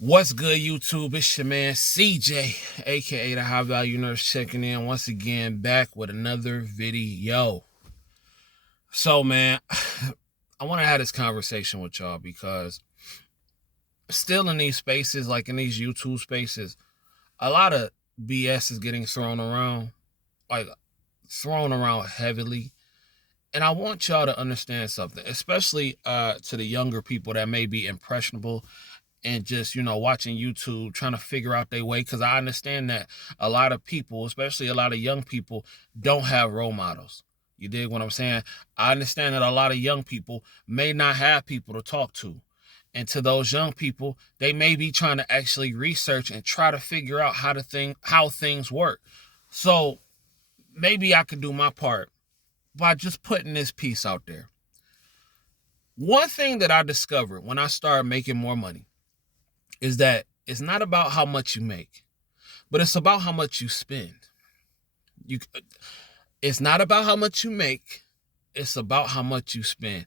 What's good, YouTube? It's your man CJ, aka the High Value Nurse, checking in once again, back with another video. So, man, I want to have this conversation with y'all because still in these spaces, like in these YouTube spaces, a lot of BS is getting thrown around, like thrown around heavily. And I want y'all to understand something, especially to the younger people that may be impressionable and just, watching YouTube, trying to figure out their way. Because I understand that a lot of people, especially a lot of young people, don't have role models. You dig what I'm saying? I understand that a lot of young people may not have people to talk to. And to those young people, they may be trying to actually research and try to figure out how things work. So maybe I could do my part by just putting this piece out there. One thing that I discovered when I started making more money is that it's not about how much you make, but it's about how much you spend. You, it's not about how much you make, it's about how much you spend.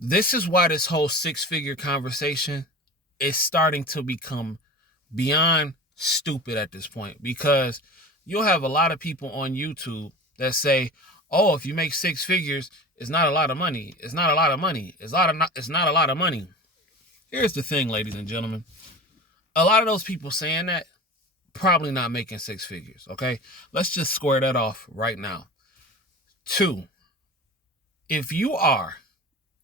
This is why this whole six-figure conversation is starting to become beyond stupid at this point, because you'll have a lot of people on YouTube that say, "Oh, if you make six figures, it's not a lot of money. It's not a lot of money. It's not a lot of money." Here's the thing, ladies and gentlemen. A lot of those people saying that probably not making six figures, okay? Let's just square that off right now. Two, if you are,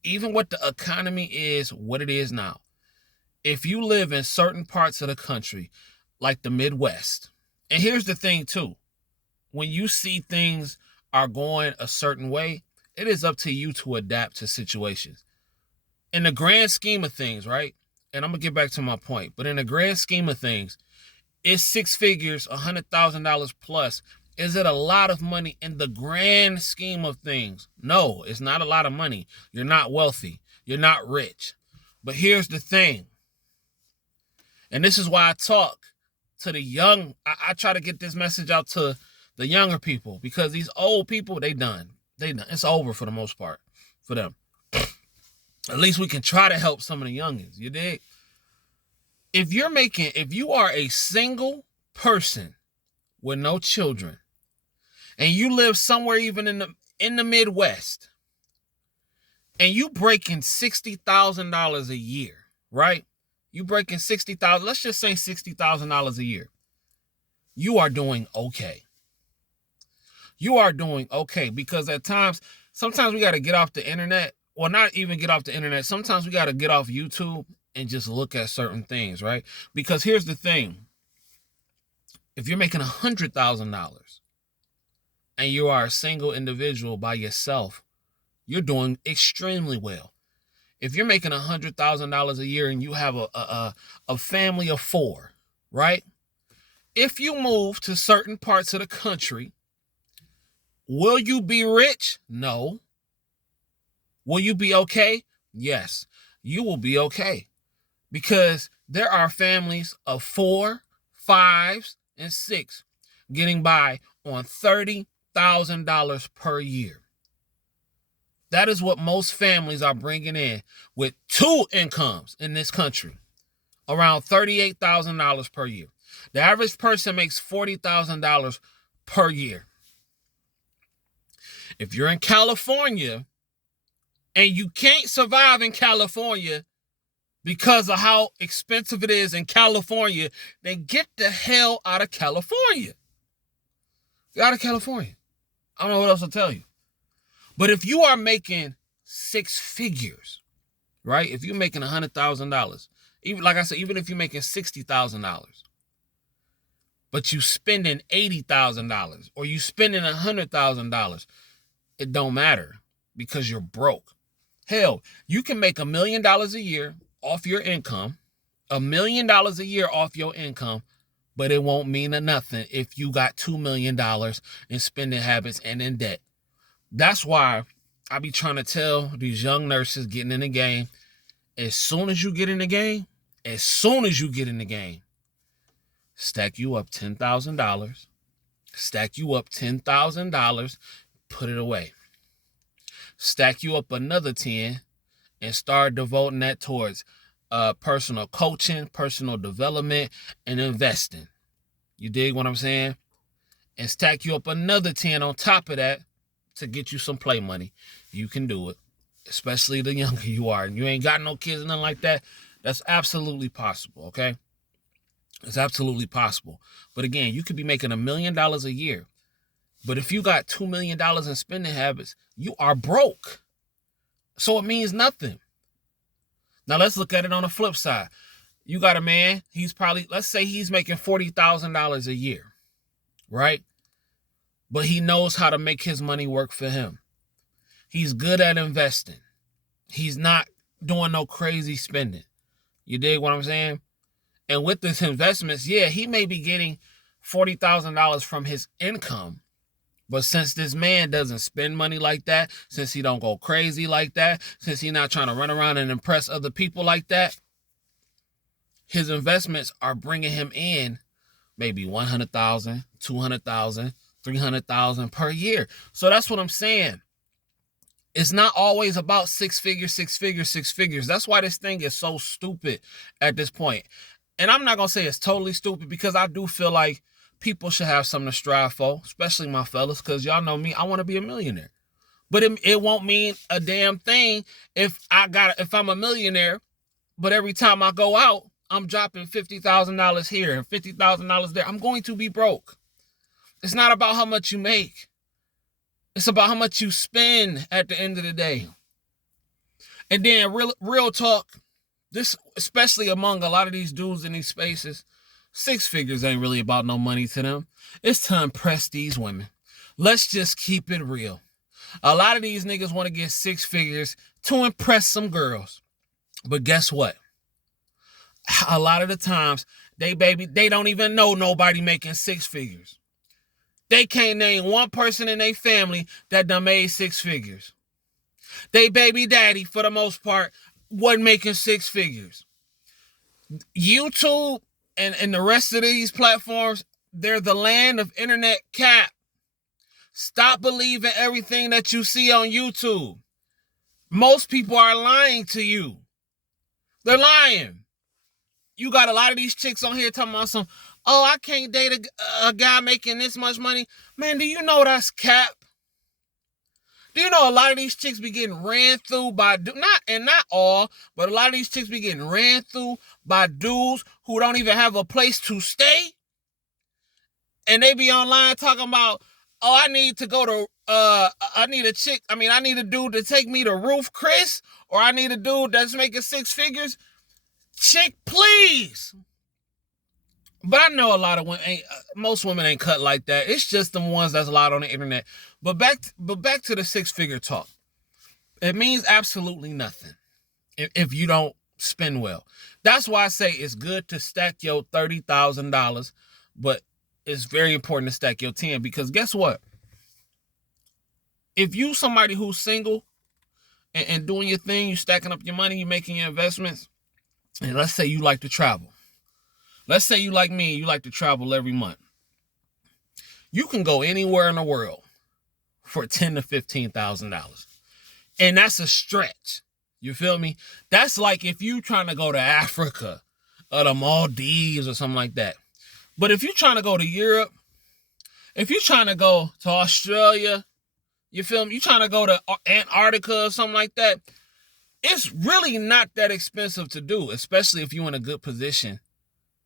even what the economy is, what it is now, if you live in certain parts of the country, like the Midwest, and here's the thing too, when you see things are going a certain way, it is up to you to adapt to situations. In the grand scheme of things, right? And I'm going to get back to my point, but in the grand scheme of things, is six figures, $100,000 plus, is it a lot of money in the grand scheme of things? No, it's not a lot of money. You're not wealthy. You're not rich. But here's the thing. And this is why I talk to the young. I try to get this message out to the younger people, because these old people, they done. It's over for the most part for them. At least we can try to help some of the youngins. You dig? If you are a single person with no children, and you live somewhere even in the Midwest, and you breaking $60,000 a year, right? You breaking 60,000, let's just say $60,000 a year. You are doing okay. You are doing okay, because at times, sometimes we got to get off the internet. Well, not even get off the internet. Sometimes we got to get off YouTube and just look at certain things, right? Because here's the thing. If you're making $100,000 and you are a single individual by yourself, you're doing extremely well. If you're making $100,000 a year and you have a family of four, right? If you move to certain parts of the country, will you be rich? No. Will you be okay? Yes, you will be okay. Because there are families of 4, 5s, and 6 getting by on $30,000 per year. That is what most families are bringing in with two incomes in this country, around $38,000 per year. The average person makes $40,000 per year. If you're in California and you can't survive in California because of how expensive it is in California, then get the hell out of California. Get out of California. I don't know what else to tell you. But if you are making six figures, right? If you're making $100,000, even like I said, even if you're making $60,000, but you spending $80,000 or you spending $100,000, it don't matter, because you're broke. Hell, you can make $1 million a year off your income, $1 million a year off your income, but it won't mean nothing if you got $2 million in spending habits and in debt. That's why I be trying to tell these young nurses getting in the game, as soon as you get in the game, stack you up $10,000, put it away. Stack you up another 10 and start devoting that towards personal coaching, personal development, and investing. You dig what I'm saying? And stack you up another 10 on top of that to get you some play money. You can do it, especially the younger you are. And you ain't got no kids or nothing like that. That's absolutely possible, okay? It's absolutely possible. But again, you could be making $1 million a year. But if you got $2 million in spending habits, you are broke. So it means nothing. Now let's look at it on the flip side. You got a man, he's probably, let's say he's making $40,000 a year, right? But he knows how to make his money work for him. He's good at investing. He's not doing no crazy spending. You dig what I'm saying? And with his investments, yeah, he may be getting $40,000 from his income. But since this man doesn't spend money like that, since he don't go crazy like that, since he's not trying to run around and impress other people like that, his investments are bringing him in maybe 100,000, 200,000, 300,000 per year. So that's what I'm saying. It's not always about six figures. That's why this thing is so stupid at this point. And I'm not going to say it's totally stupid, because I do feel like people should have something to strive for, especially my fellas, because y'all know me, I want to be a millionaire. But it won't mean a damn thing if I'm a millionaire, but every time I go out, I'm dropping $50,000 here and $50,000 there. I'm going to be broke. It's not about how much you make. It's about how much you spend at the end of the day. And then real talk, this, especially among a lot of these dudes in these spaces, six figures ain't really about no money to them. It's to impress these women. Let's just keep it real. A lot of these niggas want to get six figures to impress some girls. But guess what? A lot of the times, they don't even know nobody making six figures. They can't name one person in their family that done made six figures. They baby daddy, for the most part, wasn't making six figures. YouTube and the rest of these platforms, they're the land of internet cap. Stop believing everything that you see on YouTube. Most people are lying to you. They're lying. You got a lot of these chicks on here talking about some, oh, I can't date a guy making this much money. Man, do you know that's cap? Do you know a lot of these chicks be getting ran through by, not all, but a lot of these chicks be getting ran through by dudes who don't even have a place to stay? And they be online talking about, oh, I need to go to, I need a dude to take me to Roof Chris, or I need a dude that's making six figures. Chick, please. But I know a lot of women most women ain't cut like that. It's just the ones that's allowed on the internet. But back to the six-figure talk. It means absolutely nothing if you don't spend well. That's why I say it's good to stack your $30,000, but it's very important to stack your 10, because guess what? If you somebody who's single and doing your thing, you stacking up your money, you making your investments, and let's say you like to travel. Let's say you like me, you like to travel every month. You can go anywhere in the world for $10,000 to $15,000. And that's a stretch. You feel me? That's like if you trying to go to Africa or the Maldives or something like that. But if you're trying to go to Europe, if you're trying to go to Australia, you feel me? You're trying to go to Antarctica or something like that, it's really not that expensive to do, especially if you're in a good position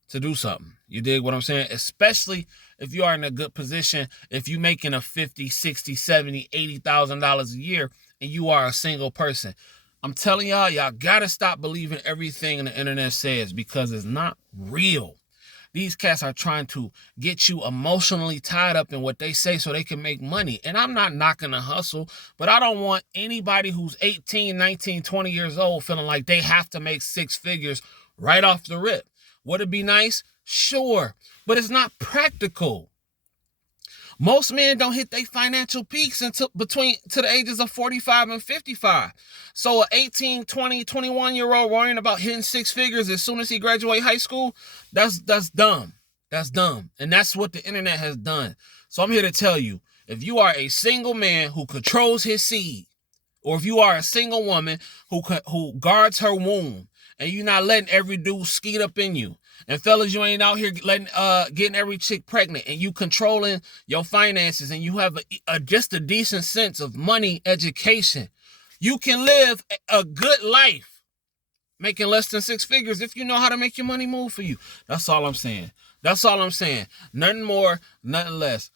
to do something. You dig what I'm saying? Especially if you are in a good position, if you're making a $50,000, $60,000, $70,000, $80,000 a year and you are a single person. I'm telling y'all gotta stop believing everything the internet says, because it's not real. These cats are trying to get you emotionally tied up in what they say so they can make money. And I'm not knocking the hustle, but I don't want anybody who's 18, 19, 20 years old feeling like they have to make six figures right off the rip. Would it be nice? Sure, but it's not practical. Most men don't hit their financial peaks until to the ages of 45 and 55. So an 18, 20, 21-year-old worrying about hitting six figures as soon as he graduate high school, that's dumb. That's dumb. And that's what the internet has done. So I'm here to tell you, if you are a single man who controls his seed, or if you are a single woman who guards her womb and you not letting every dude skeet up in you. And fellas, you ain't out here getting every chick pregnant, and you controlling your finances, and you have just a decent sense of money education. You can live a good life making less than 6 figures if you know how to make your money move for you. That's all I'm saying. That's all I'm saying. Nothing more, nothing less.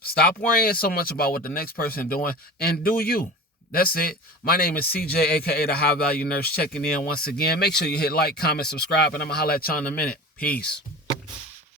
Stop worrying so much about what the next person doing and do you. That's it. My name is CJ, aka the High Value Nurse, checking in once again. Make sure you hit like, comment, subscribe, and I'm going to holler at y'all in a minute. Peace.